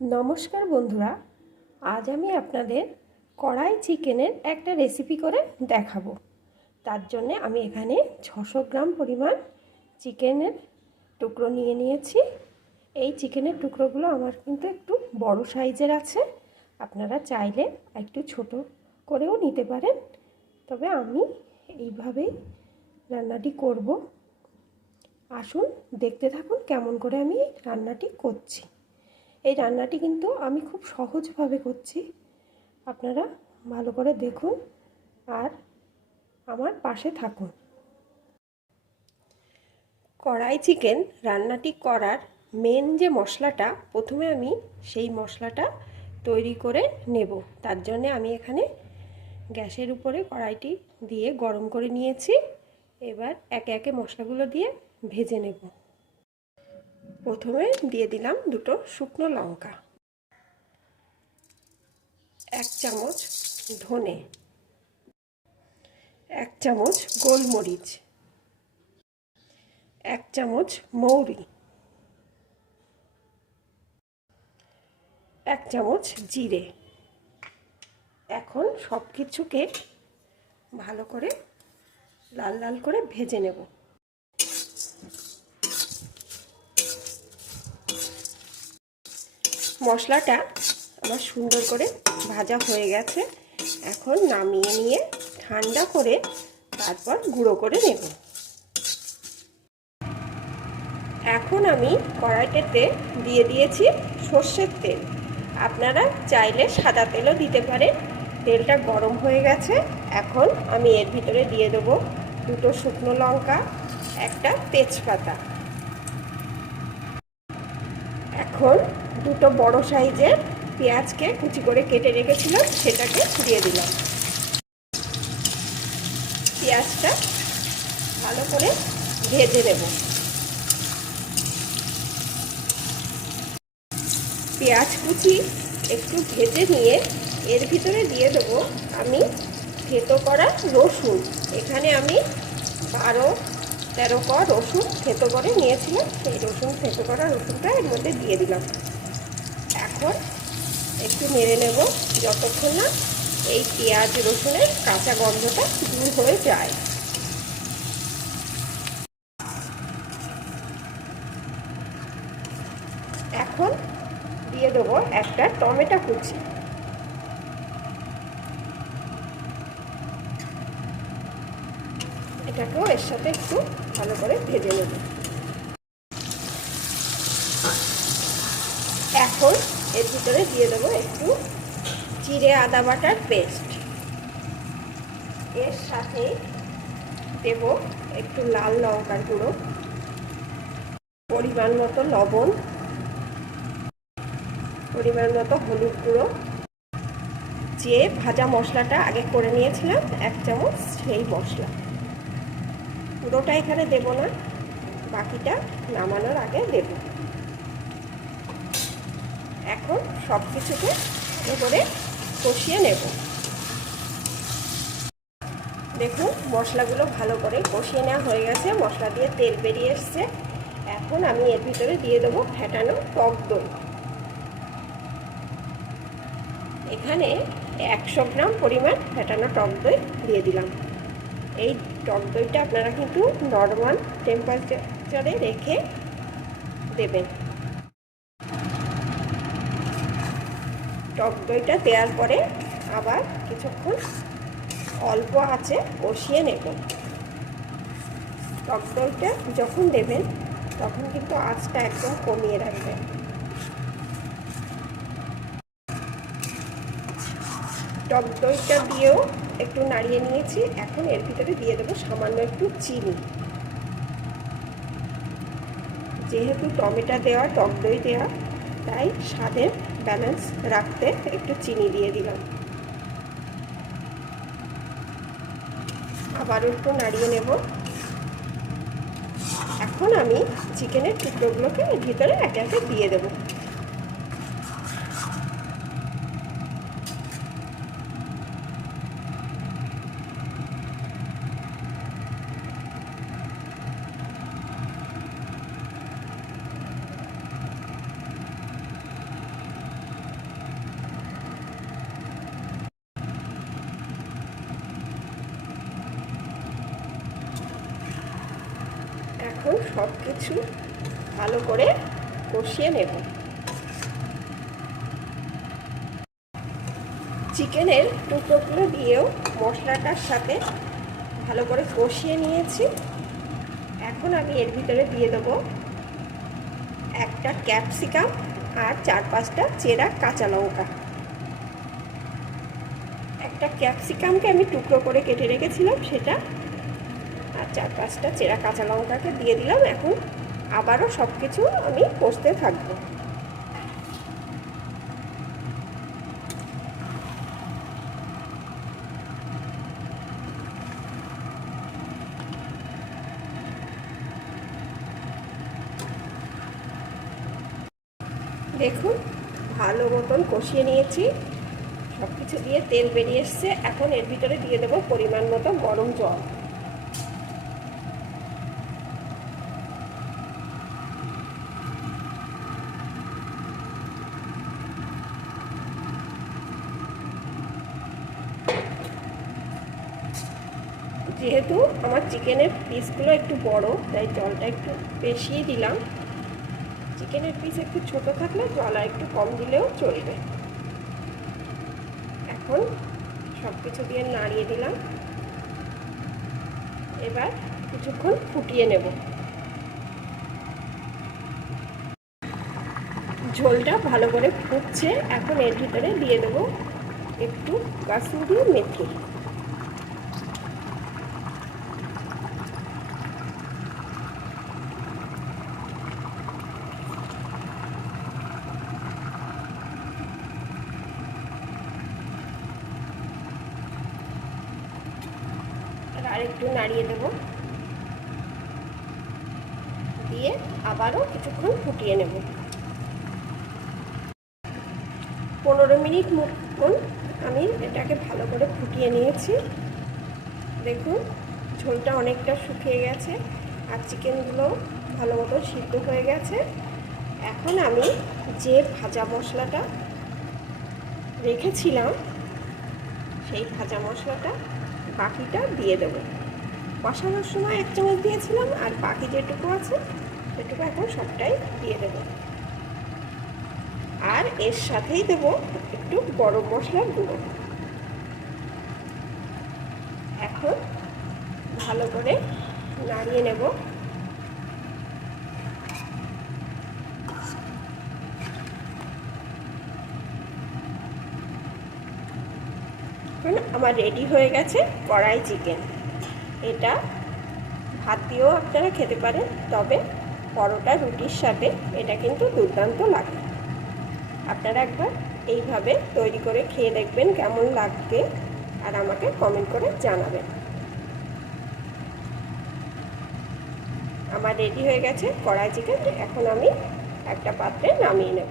নমস্কার বন্ধুরা, আজ আমি আপনাদের কড়াই চিকেনের একটা রেসিপি করে দেখাবো। তার জন্যে আমি এখানে ছশো গ্রাম পরিমাণ চিকেনের টুকরো নিয়ে নিয়েছি। এই চিকেনের টুকরোগুলো আমার কিন্তু একটু বড় সাইজের আছে। আপনারা চাইলে একটু ছোট করেও নিতে পারেন। তবে আমি এইভাবেই রান্নাটি করব। আসুন দেখতে থাকুন কেমন করে আমি রান্নাটি করছি। এই রান্নাটি কিন্তু আমি খুব সহজভাবে করছি। আপনারা ভালো করে দেখুন আর আমার পাশে থাকুন। কড়াই চিকেন রান্নাটি করার মেন যে মশলাটা, প্রথমে আমি সেই মশলাটা তৈরি করে নেব। তার জন্যে আমি এখানে গ্যাসের উপরে কড়াইটি দিয়ে গরম করে নিয়েছি। এবার একে একে মশলাগুলো দিয়ে ভেজে নেব। প্রথমে দিয়ে দিলাম দুটো শুকনো লঙ্কা। এক চামচ ধনে। এক চামচ গোলমরিচ। এক চামচ মৌরি। এক চামচ জিরে। এখন সব কিছুকে ভালো করে লাল লাল করে ভেজে নেব। মশলাটা আমার সুন্দর করে ভাজা হয়ে গেছে। এখন নামিয়ে নিয়ে ঠান্ডা করে তারপর গুঁড়ো করে নেব। এখন আমি কড়াইটাতে দিয়ে দিয়েছি সর্ষের তেল। আপনারা চাইলে সাদা তেলও দিতে পারেন। তেলটা গরম হয়ে গেছে। এখন আমি এর ভিতরে দিয়ে দেবো দুটো শুকনো লঙ্কা, একটা তেজপাতা। এখন দুটো বড় সাইজের পেঁয়াজকে কুচি করে কেটে রেখেছিলাম, সেটাকে দিয়ে দিলাম। পেঁয়াজটা ভালো করে ভেজে নেব। পেঁয়াজ কুচি একটু ভেজে নিয়ে এর ভিতরে দিয়ে দেবো আমি থেতো করা রসুন। এখানে আমি বারো, তেরো ক রসুন থেতো করে নিয়েছিলাম, সেই রসুন থেতো করা রসুনটা এর মধ্যে দিয়ে দিলাম। এখন একটু নেড়ে নেব যতক্ষণ না এই পেঁয়াজ রসুনের কাঁচা গন্ধটা দূর হয়ে যায়। এখন দিয়ে দেবো একটা টমেটো কুচি। এটাকেও এর সাথে একটু ভালো করে ভেজে নেব। এখন এর ভিতরে দিয়ে দেবো একটু জিরে, আদা বাটার পেস্ট। এর সাথে দেব একটু লাল লঙ্কার গুঁড়ো, পরিমাণ মতো লবণ, পরিমাণ মতো হলুদ গুঁড়ো। যে ভাজা মশলাটা আগে করে নিয়েছিলাম, এক চামচ সেই মশলা। পুরোটা এখানে দেব না, বাকিটা নামানোর আগে দেব। সব কিছুকে করে কষিয়ে নেব। দেখুন, মশলাগুলো ভালো করে কষিয়ে নেওয়া হয়ে গেছে। মশলা দিয়ে তেল বেরিয়ে এসছে। এখন আমি এর ভিতরে দিয়ে দেবো ফেটানো টক দই। এখানে একশো গ্রাম পরিমাণ ফেটানো টক দই দিয়ে দিলাম। এই টক দইটা আপনারা কিন্তু নর্মাল টেম্পারেচারে রেখে দেবেন। টক দইটা দেওয়ার পরে আবার কিছুক্ষণ অল্প আছে কষিয়ে নেব। টক দইটা যখন দেবেন, তখন কিন্তু আঁচটা একদম কমিয়ে রাখবেন। টক দইটা দিয়েও একটু নাড়িয়ে নিয়েছি, এখন এর ভিতরে দিয়ে দেবো সামান্য একটু চিনি। যেহেতু টমেটো দেওয়া, টক দই দেওয়া, তাই স্বাদের ব্যালেন্স রাখতে একটু চিনি দিয়ে দিলাম। আবারও একটু নাড়িয়ে নেব। এখন আমি চিকেনের টুকরোগুলোকে ভিতরে একে একে দিয়ে দেবো। এখন সব কিছু ভালো করে কষিয়ে নেব। চিকেনের টুকরোগুলো দিয়েও মশলাটার সাথে ভালো করে কষিয়ে নিয়েছি। এখন আমি এর ভিতরে দিয়ে দেবো একটা ক্যাপসিকাম আর চার পাঁচটা চেরা কাঁচা লঙ্কা। একটা ক্যাপসিকামকে আমি টুকরো করে কেটে রেখেছিলাম, সেটা চার পাঁচটা চেরা কাঁচা লঙ্কাকে দিয়ে দিলাম, এখন আবারও সব কিছু আমি কষতে থাকব। দেখুন, ভালো মতন কষিয়ে নিয়েছি। সব কিছু দিয়ে তেল বেরিয়ে এসছে, এখন এর ভিতরে দিয়ে দেবো পরিমাণ মতো গরম জল। যেহেতু আমার চিকেনের পিসগুলো একটু বড়, তাই জলটা একটু বেশিই দিলাম। চিকেনের পিস একটু ছোট থাকলে জল আর একটু কম দিলেও চলবে। এখন সব কিছু দিয়ে নাড়িয়ে দিলাম। এবার কিছুক্ষণ ফুটিয়ে নেব। ঝোলটা ভালো করে ফুটছে, এখন এর ভিতরে দিয়ে দেবো একটু কাসুরি মেথি। আর একটু নাড়িয়ে দেব। দিয়ে আবারও কিছুক্ষণ ফুটিয়ে নেব। পনেরো মিনিট মতন আমি এটাকে ভালো করে ফুটিয়ে নিয়েছি। দেখুন, ঝোলটা অনেকটা শুকিয়ে গেছে আর চিকেনগুলো ভালো মতো সিদ্ধ হয়ে গেছে। এখন আমি যে ভাজা মশলাটা রেখেছিলাম, সেই ভাজা মশলাটা বাকিটা দিয়ে দেবো। কষানোর সময় এক চামচ দিয়েছিলাম, আর বাকি যেটুকু আছে, সেটুকু এখন সবটাই দিয়ে দেবো। আর এর সাথেই দেব একটু গরম মশলার গুঁড়ো। এখন ভালো করে নাড়িয়ে নেব। আমার রেডি হয়ে গেছে কড়াই চিকেন এটা ভাত দিয়েও আপনারা খেতে পারেন, তবে পরোটা, রুটির সাথে এটা কিন্তু দুর্দান্ত লাগে। আপনারা একবার এইভাবে তৈরি করে খেয়ে দেখবেন কেমন লাগবে আর আমাকে কমেন্ট করে জানাবেন। আমার রেডি হয়ে গেছে কড়াই চিকেন এখন আমি একটা পাত্রে নামিয়ে নেব।